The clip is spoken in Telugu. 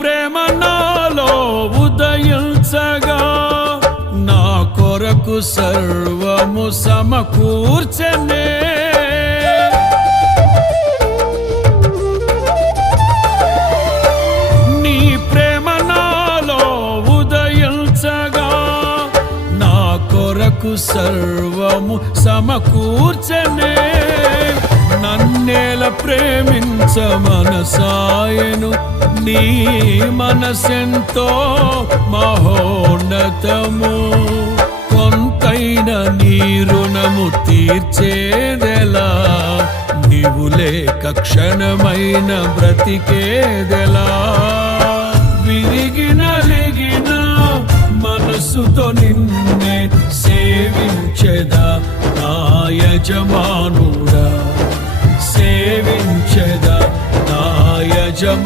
ప్రేమ నాలో ఉదయించగా నా కొరకు సర్వము సమకూర్చనే. నీ ప్రేమ నాలో ఉదయించగా నా కొరకు సర్వము సమకూర్చనే. నన్నేల ప్రేమించ మనసాయను నీ మనసెంతో మహోన్నతము. కొంతైన నీ రుణము తీర్చేదెలా, నీవు లేక క్షణమైన బ్రతికేదెలా. విరిగిన లెగిన మనసుతో నిన్నే సేవించెదా నా యజమానుడా, సేవించెదా నా యజమానుడా.